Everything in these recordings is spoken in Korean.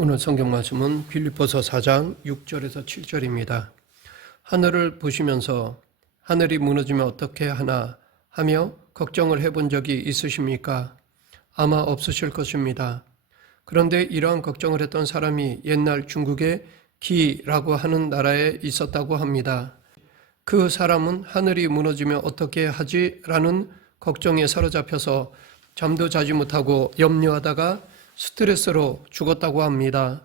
오늘 성경 말씀은 빌립보서 4장 6절에서 7절입니다. 하늘을 보시면서 하늘이 무너지면 어떻게 하나 하며 걱정을 해본 적이 있으십니까? 아마 없으실 것입니다. 그런데 이러한 걱정을 했던 사람이 옛날 중국의 기라고 하는 나라에 있었다고 합니다. 그 사람은 하늘이 무너지면 어떻게 하지? 라는 걱정에 사로잡혀서 잠도 자지 못하고 염려하다가 스트레스로 죽었다고 합니다.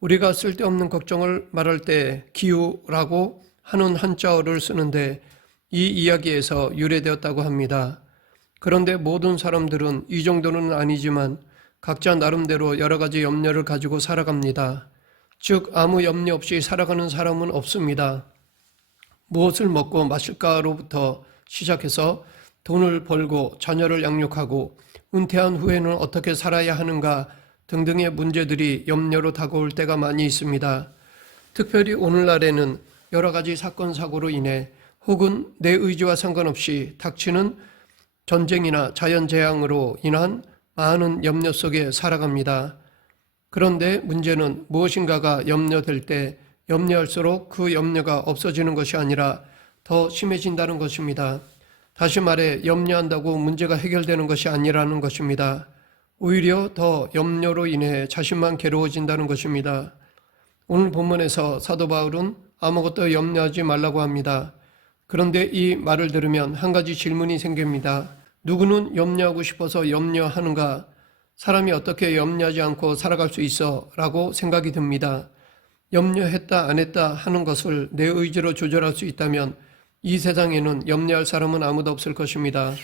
우리가 쓸데없는 걱정을 말할 때 기우라고 하는 한자어를 쓰는데 이 이야기에서 유래되었다고 합니다. 그런데 모든 사람들은 이 정도는 아니지만 각자 나름대로 여러 가지 염려를 가지고 살아갑니다. 즉 아무 염려 없이 살아가는 사람은 없습니다. 무엇을 먹고 마실까로부터 시작해서 돈을 벌고 자녀를 양육하고 은퇴한 후에는 어떻게 살아야 하는가 등등의 문제들이 염려로 다가올 때가 많이 있습니다. 특별히 오늘날에는 여러 가지 사건 사고로 인해 혹은 내 의지와 상관없이 닥치는 전쟁이나 자연재앙으로 인한 많은 염려 속에 살아갑니다. 그런데 문제는 무엇인가가 염려될 때 염려할수록 그 염려가 없어지는 것이 아니라 더 심해진다는 것입니다. 다시 말해 염려한다고 문제가 해결되는 것이 아니라는 것입니다. 오히려 더 염려로 인해 자신만 괴로워진다는 것입니다. 오늘 본문에서 사도 바울은 아무것도 염려하지 말라고 합니다. 그런데 이 말을 들으면 한 가지 질문이 생깁니다. 누구는 염려하고 싶어서 염려하는가? 사람이 어떻게 염려하지 않고 살아갈 수 있어? 라고 생각이 듭니다. 염려했다 안 했다 하는 것을 내 의지로 조절할 수 있다면 이 세상에는 염려할 사람은 아무도 없을 것입니다.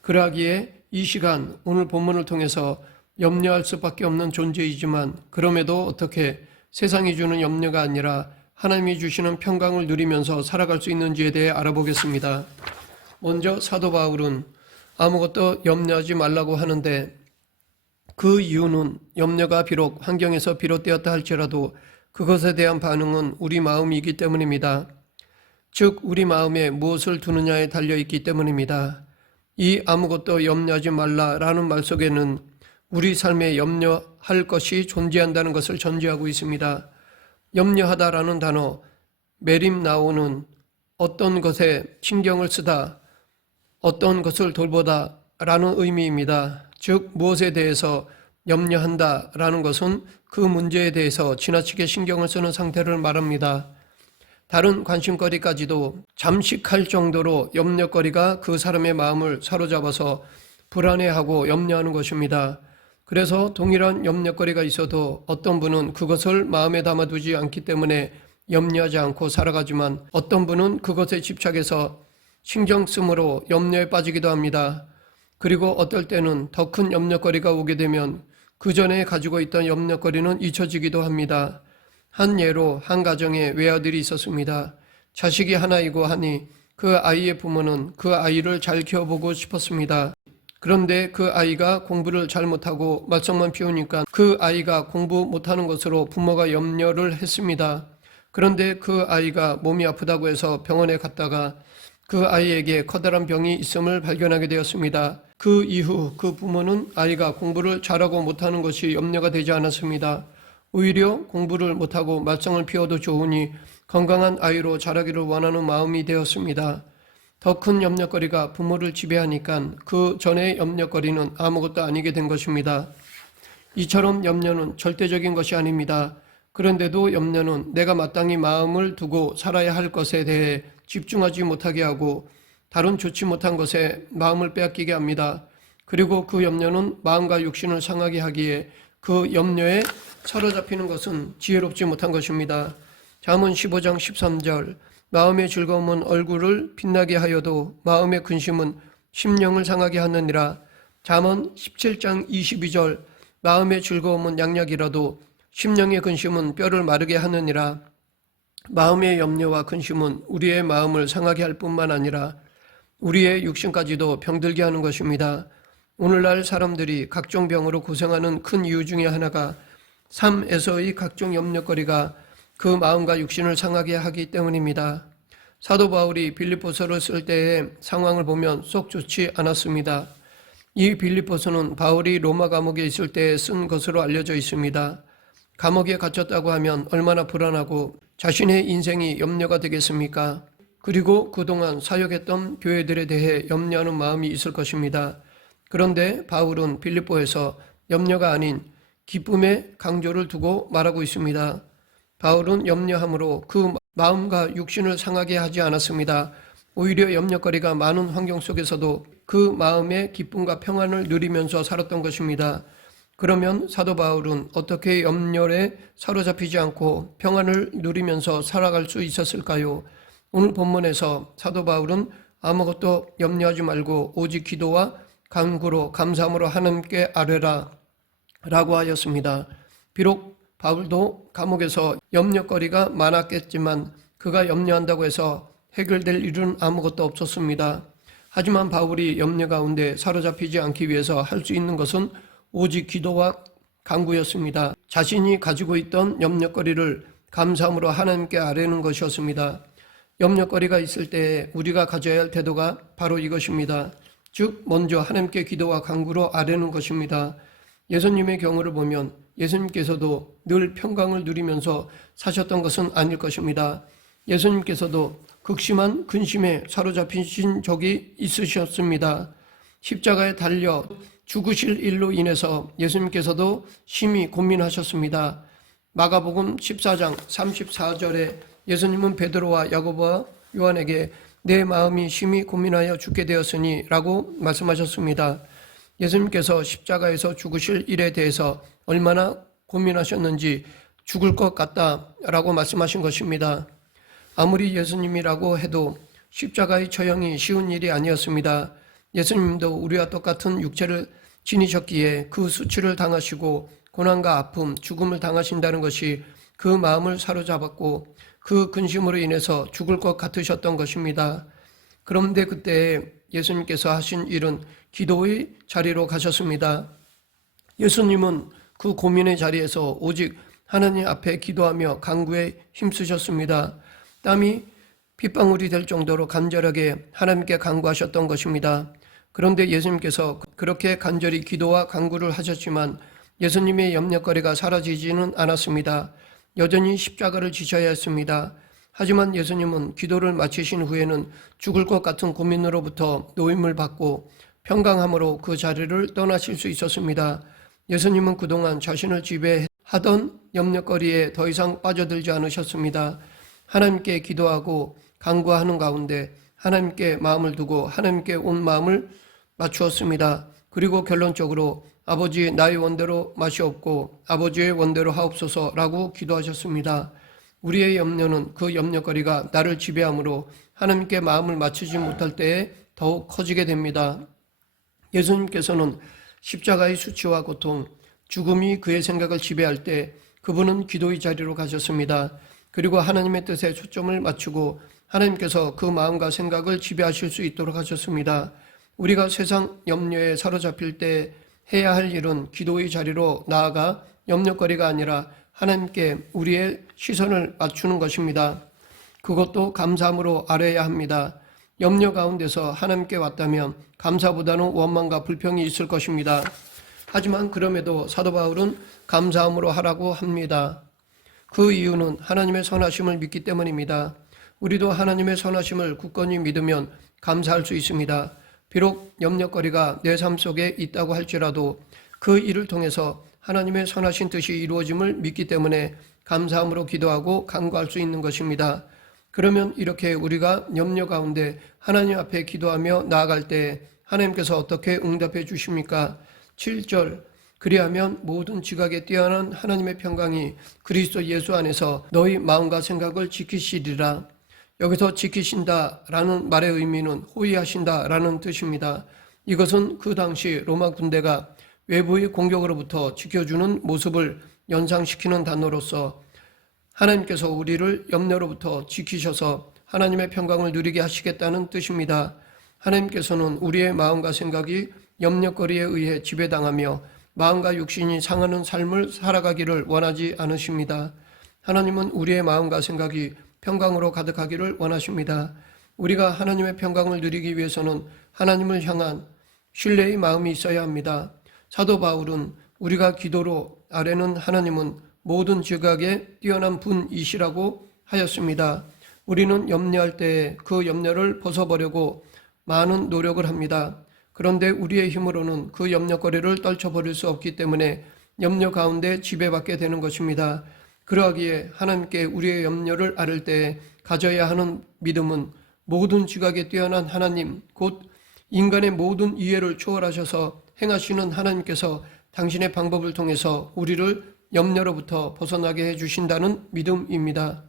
그러하기에 이 시간 오늘 본문을 통해서 염려할 수밖에 없는 존재이지만 그럼에도 어떻게 세상이 주는 염려가 아니라 하나님이 주시는 평강을 누리면서 살아갈 수 있는지에 대해 알아보겠습니다. 먼저 사도 바울은 아무것도 염려하지 말라고 하는데 그 이유는 염려가 비록 환경에서 비롯되었다 할지라도 그것에 대한 반응은 우리 마음이기 때문입니다. 즉 우리 마음에 무엇을 두느냐에 달려있기 때문입니다. 이 아무것도 염려하지 말라라는 말 속에는 우리 삶에 염려할 것이 존재한다는 것을 전제하고 있습니다. 염려하다라는 단어, 메림 나오는 어떤 것에 신경을 쓰다, 어떤 것을 돌보다 라는 의미입니다. 즉 무엇에 대해서 염려한다라는 것은 그 문제에 대해서 지나치게 신경을 쓰는 상태를 말합니다. 다른 관심거리까지도 잠식할 정도로 염려거리가 그 사람의 마음을 사로잡아서 불안해하고 염려하는 것입니다. 그래서 동일한 염려거리가 있어도 어떤 분은 그것을 마음에 담아두지 않기 때문에 염려하지 않고 살아가지만 어떤 분은 그것에 집착해서 신경 쓰므로 염려에 빠지기도 합니다. 그리고 어떨 때는 더 큰 염려거리가 오게 되면 그 전에 가지고 있던 염려거리는 잊혀지기도 합니다. 한 예로 한 가정에 외아들이 있었습니다. 자식이 하나이고 하니 그 아이의 부모는 그 아이를 잘 키워보고 싶었습니다. 그런데 그 아이가 공부를 잘 못하고 말썽만 피우니까 그 아이가 공부 못하는 것으로 부모가 염려를 했습니다. 그런데 그 아이가 몸이 아프다고 해서 병원에 갔다가 그 아이에게 커다란 병이 있음을 발견하게 되었습니다. 그 이후 그 부모는 아이가 공부를 잘하고 못하는 것이 염려가 되지 않았습니다. 오히려 공부를 못하고 말썽을 피워도 좋으니 건강한 아이로 자라기를 원하는 마음이 되었습니다. 더 큰 염려거리가 부모를 지배하니까 그 전의 염려거리는 아무것도 아니게 된 것입니다. 이처럼 염려는 절대적인 것이 아닙니다. 그런데도 염려는 내가 마땅히 마음을 두고 살아야 할 것에 대해 집중하지 못하게 하고 다른 좋지 못한 것에 마음을 빼앗기게 합니다. 그리고 그 염려는 마음과 육신을 상하게 하기에 그 염려에 사로잡히는 것은 지혜롭지 못한 것입니다. 잠언 15장 13절 마음의 즐거움은 얼굴을 빛나게 하여도 마음의 근심은 심령을 상하게 하느니라. 잠언 17장 22절 마음의 즐거움은 양약이라도 심령의 근심은 뼈를 마르게 하느니라. 마음의 염려와 근심은 우리의 마음을 상하게 할 뿐만 아니라 우리의 육신까지도 병들게 하는 것입니다. 오늘날 사람들이 각종 병으로 고생하는 큰 이유 중에 하나가 삶에서의 각종 염려거리가 그 마음과 육신을 상하게 하기 때문입니다. 사도 바울이 빌립보서를 쓸 때의 상황을 보면 썩 좋지 않았습니다. 이 빌립보서는 바울이 로마 감옥에 있을 때 쓴 것으로 알려져 있습니다. 감옥에 갇혔다고 하면 얼마나 불안하고 자신의 인생이 염려가 되겠습니까? 그리고 그동안 사역했던 교회들에 대해 염려하는 마음이 있을 것입니다. 그런데 바울은 빌립보에서 염려가 아닌 기쁨의 강조를 두고 말하고 있습니다. 바울은 염려함으로 그 마음과 육신을 상하게 하지 않았습니다. 오히려 염려거리가 많은 환경 속에서도 그 마음의 기쁨과 평안을 누리면서 살았던 것입니다. 그러면 사도 바울은 어떻게 염려에 사로잡히지 않고 평안을 누리면서 살아갈 수 있었을까요? 오늘 본문에서 사도 바울은 아무것도 염려하지 말고 오직 기도와 간구로 감사함으로 하나님께 아뢰라 라고 하였습니다. 비록 바울도 감옥에서 염려거리가 많았겠지만 그가 염려한다고 해서 해결될 일은 아무것도 없었습니다. 하지만 바울이 염려 가운데 사로잡히지 않기 위해서 할 수 있는 것은 오직 기도와 간구였습니다. 자신이 가지고 있던 염려거리를 감사함으로 하나님께 아뢰는 것이었습니다. 염려거리가 있을 때 우리가 가져야 할 태도가 바로 이것입니다. 즉 먼저 하나님께 기도와 간구로 아뢰는 것입니다. 예수님의 경우를 보면 예수님께서도 늘 평강을 누리면서 사셨던 것은 아닐 것입니다. 예수님께서도 극심한 근심에 사로잡히신 적이 있으셨습니다. 십자가에 달려 죽으실 일로 인해서 예수님께서도 심히 고민하셨습니다. 마가복음 14장 34절에 예수님은 베드로와 야고보와 요한에게 내 마음이 심히 고민하여 죽게 되었으니 라고 말씀하셨습니다. 예수님께서 십자가에서 죽으실 일에 대해서 얼마나 고민하셨는지 죽을 것 같다라고 말씀하신 것입니다. 아무리 예수님이라고 해도 십자가의 처형이 쉬운 일이 아니었습니다. 예수님도 우리와 똑같은 육체를 지니셨기에 그 수치를 당하시고 고난과 아픔, 죽음을 당하신다는 것이 그 마음을 사로잡았고 그 근심으로 인해서 죽을 것 같으셨던 것입니다. 그런데 그때 예수님께서 하신 일은 기도의 자리로 가셨습니다. 예수님은 그 고민의 자리에서 오직 하나님 앞에 기도하며 간구에 힘쓰셨습니다. 땀이 핏방울이 될 정도로 간절하게 하나님께 간구하셨던 것입니다. 그런데 예수님께서 그렇게 간절히 기도와 간구를 하셨지만 예수님의 염려거리가 사라지지는 않았습니다. 여전히 십자가를 지셔야 했습니다. 하지만 예수님은 기도를 마치신 후에는 죽을 것 같은 고민으로부터 노임을 받고 평강함으로 그 자리를 떠나실 수 있었습니다. 예수님은 그동안 자신을 지배하던 염려거리에 더 이상 빠져들지 않으셨습니다. 하나님께 기도하고 간구하는 가운데 하나님께 마음을 두고 하나님께 온 마음을 맞추었습니다. 그리고 결론적으로 아버지 나의 원대로 마시옵고 아버지의 원대로 하옵소서라고 기도하셨습니다. 우리의 염려는 그 염려거리가 나를 지배하므로 하나님께 마음을 맞추지 못할 때에 더욱 커지게 됩니다. 예수님께서는 십자가의 수치와 고통, 죽음이 그의 생각을 지배할 때 그분은 기도의 자리로 가셨습니다. 그리고 하나님의 뜻에 초점을 맞추고 하나님께서 그 마음과 생각을 지배하실 수 있도록 하셨습니다. 우리가 세상 염려에 사로잡힐 때 해야 할 일은 기도의 자리로 나아가 염려거리가 아니라 하나님께 우리의 시선을 맞추는 것입니다. 그것도 감사함으로 아뢰야 합니다. 염려 가운데서 하나님께 왔다면 감사보다는 원망과 불평이 있을 것입니다. 하지만 그럼에도 사도 바울은 감사함으로 하라고 합니다. 그 이유는 하나님의 선하심을 믿기 때문입니다. 우리도 하나님의 선하심을 굳건히 믿으면 감사할 수 있습니다. 비록 염려거리가 내 삶 속에 있다고 할지라도 그 일을 통해서 하나님의 선하신 뜻이 이루어짐을 믿기 때문에 감사함으로 기도하고 간구할 수 있는 것입니다. 그러면 이렇게 우리가 염려 가운데 하나님 앞에 기도하며 나아갈 때 하나님께서 어떻게 응답해 주십니까? 7절 그리하면 모든 지각에 뛰어난 하나님의 평강이 그리스도 예수 안에서 너희 마음과 생각을 지키시리라. 여기서 지키신다라는 말의 의미는 호위하신다라는 뜻입니다. 이것은 그 당시 로마 군대가 외부의 공격으로부터 지켜주는 모습을 연상시키는 단어로서 하나님께서 우리를 염려로부터 지키셔서 하나님의 평강을 누리게 하시겠다는 뜻입니다. 하나님께서는 우리의 마음과 생각이 염려거리에 의해 지배당하며 마음과 육신이 상하는 삶을 살아가기를 원하지 않으십니다. 하나님은 우리의 마음과 생각이 평강으로 가득하기를 원하십니다. 우리가 하나님의 평강을 누리기 위해서는 하나님을 향한 신뢰의 마음이 있어야 합니다. 사도 바울은 우리가 기도로 아뢰는 하나님은 모든 지각에 뛰어난 분이시라고 하였습니다. 우리는 염려할 때에 그 염려를 벗어버리고 많은 노력을 합니다. 그런데 우리의 힘으로는 그 염려거리를 떨쳐버릴 수 없기 때문에 염려 가운데 지배받게 되는 것입니다. 그러하기에 하나님께 우리의 염려를 앓을 때에 가져야 하는 믿음은 모든 지각에 뛰어난 하나님, 곧 인간의 모든 이해를 초월하셔서 행하시는 하나님께서 당신의 방법을 통해서 우리를 염려로부터 벗어나게 해주신다는 믿음입니다.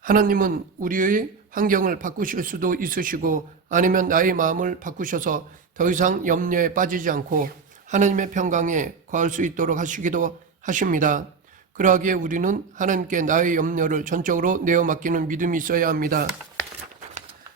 하나님은 우리의 환경을 바꾸실 수도 있으시고 아니면 나의 마음을 바꾸셔서 더 이상 염려에 빠지지 않고 하나님의 평강에 거할 수 있도록 하시기도 하십니다. 그러하기에 우리는 하나님께 나의 염려를 전적으로 내어 맡기는 믿음이 있어야 합니다.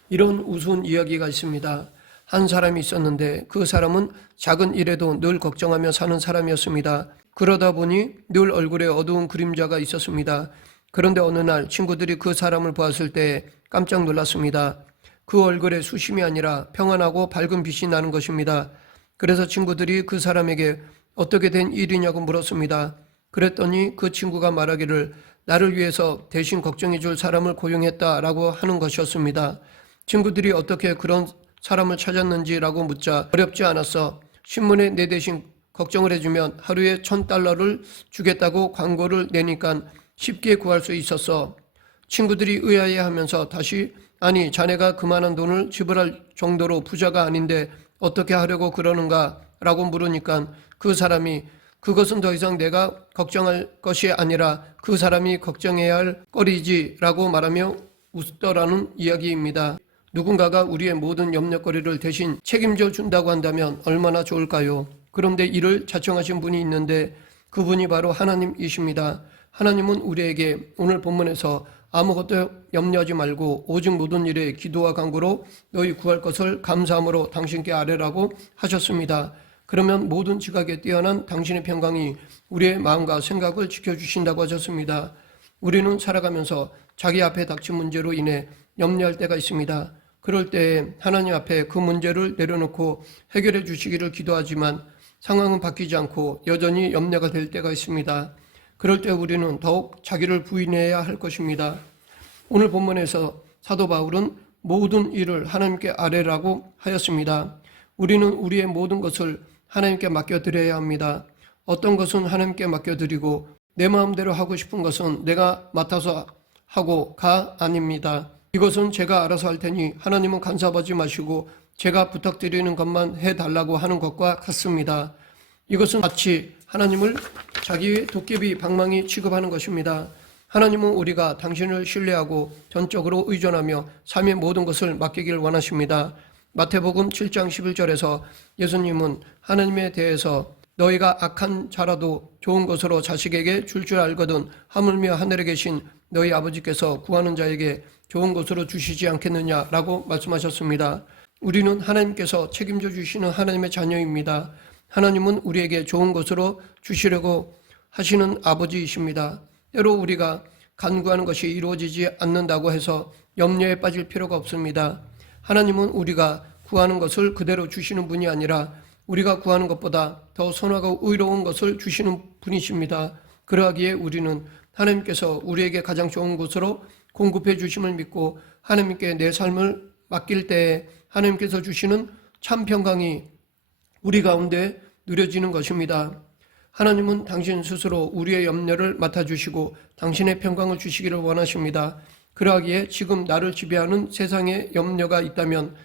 이런 우스운 이야기가 있습니다. 한 사람이 있었는데 그 사람은 작은 일에도 늘 걱정하며 사는 사람이었습니다. 그러다 보니 늘 얼굴에 어두운 그림자가 있었습니다. 그런데 어느 날 친구들이 그 사람을 보았을 때 깜짝 놀랐습니다. 그 얼굴에 수심이 아니라 평안하고 밝은 빛이 나는 것입니다. 그래서 친구들이 그 사람에게 어떻게 된 일이냐고 물었습니다. 그랬더니 그 친구가 말하기를 나를 위해서 대신 걱정해 줄 사람을 고용했다라고 하는 것이었습니다. 친구들이 어떻게 그런 사람을 찾았는지라고 묻자 어렵지 않았어. 신문에 내 대신 걱정을 해주면 하루에 $1,000를 주겠다고 광고를 내니까 쉽게 구할 수 있었어. 친구들이 의아해하면서 다시 아니 자네가 그만한 돈을 지불할 정도로 부자가 아닌데 어떻게 하려고 그러는가 라고 물으니까 그 사람이 그것은 더 이상 내가 걱정할 것이 아니라 그 사람이 걱정해야 할 거리지 라고 말하며 웃더라는 이야기입니다. 누군가가 우리의 모든 염려거리를 대신 책임져 준다고 한다면 얼마나 좋을까요? 그런데 이를 자청하신 분이 있는데 그분이 바로 하나님이십니다. 하나님은 우리에게 오늘 본문에서 아무것도 염려하지 말고 오직 모든 일에 기도와 간구로 너희 구할 것을 감사함으로 당신께 아뢰라고 하셨습니다. 그러면 모든 지각에 뛰어난 당신의 평강이 우리의 마음과 생각을 지켜주신다고 하셨습니다. 우리는 살아가면서 자기 앞에 닥친 문제로 인해 염려할 때가 있습니다. 그럴 때 하나님 앞에 그 문제를 내려놓고 해결해 주시기를 기도하지만 상황은 바뀌지 않고 여전히 염려가 될 때가 있습니다. 그럴 때 우리는 더욱 자기를 부인해야 할 것입니다. 오늘 본문에서 사도 바울은 모든 일을 하나님께 아뢰라고 하였습니다. 우리는 우리의 모든 것을 하나님께 맡겨드려야 합니다. 어떤 것은 하나님께 맡겨드리고 내 마음대로 하고 싶은 것은 내가 맡아서 하고가 아닙니다. 이것은 제가 알아서 할 테니 하나님은 간섭하지 마시고 제가 부탁드리는 것만 해달라고 하는 것과 같습니다. 이것은 마치 하나님을 자기의 도깨비 방망이 취급하는 것입니다. 하나님은 우리가 당신을 신뢰하고 전적으로 의존하며 삶의 모든 것을 맡기길 원하십니다. 마태복음 7장 11절에서 예수님은 하나님에 대해서 너희가 악한 자라도 좋은 것으로 자식에게 줄 알거든 하물며 하늘에 계신 너희 아버지께서 구하는 자에게 좋은 것으로 주시지 않겠느냐라고 말씀하셨습니다. 우리는 하나님께서 책임져 주시는 하나님의 자녀입니다. 하나님은 우리에게 좋은 것으로 주시려고 하시는 아버지이십니다. 때로 우리가 간구하는 것이 이루어지지 않는다고 해서 염려에 빠질 필요가 없습니다. 하나님은 우리가 구하는 것을 그대로 주시는 분이 아니라 우리가 구하는 것보다 더 선하고 의로운 것을 주시는 분이십니다. 그러하기에 우리는 하나님께서 우리에게 가장 좋은 것으로 공급해 주심을 믿고 하나님께 내 삶을 맡길 때에 하나님께서 주시는 참 평강이 우리 가운데 누려지는 것입니다. 하나님은 당신 스스로 우리의 염려를 맡아주시고 당신의 평강을 주시기를 원하십니다. 그러하기에 지금 나를 지배하는 세상에 염려가 있다면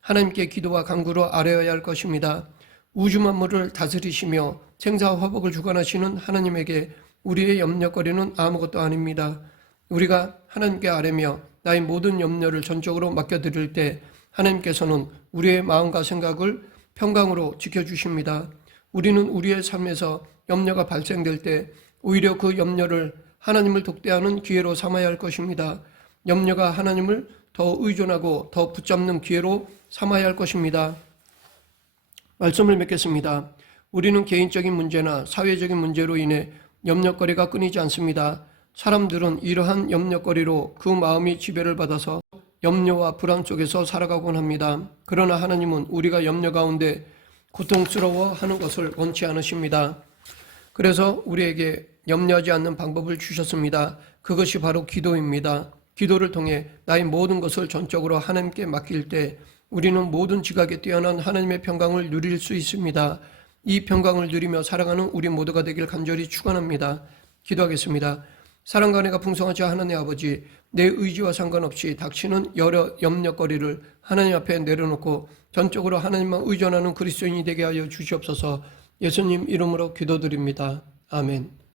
하나님께 기도와 간구로 아뢰어야 할 것입니다. 우주 만물을 다스리시며 생사와 화복을 주관하시는 하나님에게 우리의 염려거리는 아무것도 아닙니다. 우리가 하나님께 아뢰며 나의 모든 염려를 전적으로 맡겨드릴 때 하나님께서는 우리의 마음과 생각을 평강으로 지켜주십니다. 우리는 우리의 삶에서 염려가 발생될 때 오히려 그 염려를 하나님을 독대하는 기회로 삼아야 할 것입니다. 염려가 하나님을 더 의존하고 더 붙잡는 기회로 삼아야 할 것입니다. 말씀을 맺겠습니다. 우리는 개인적인 문제나 사회적인 문제로 인해 염려거리가 끊이지 않습니다. 사람들은 이러한 염려거리로 그 마음이 지배를 받아서 염려와 불안 속에서 살아가곤 합니다. 그러나 하나님은 우리가 염려 가운데 고통스러워하는 것을 원치 않으십니다. 그래서 우리에게 염려하지 않는 방법을 주셨습니다. 그것이 바로 기도입니다. 기도를 통해 나의 모든 것을 전적으로 하나님께 맡길 때 우리는 모든 지각에 뛰어난 하나님의 평강을 누릴 수 있습니다. 이 평강을 누리며 살아가는 우리 모두가 되길 간절히 축원합니다. 기도하겠습니다. 사랑과 은혜가 풍성하지 하나님 아버지, 내 의지와 상관없이 닥치는 여러 염려거리를 하나님 앞에 내려놓고 전적으로 하나님만 의존하는 그리스도인이 되게 하여 주시옵소서. 예수님 이름으로 기도드립니다. 아멘.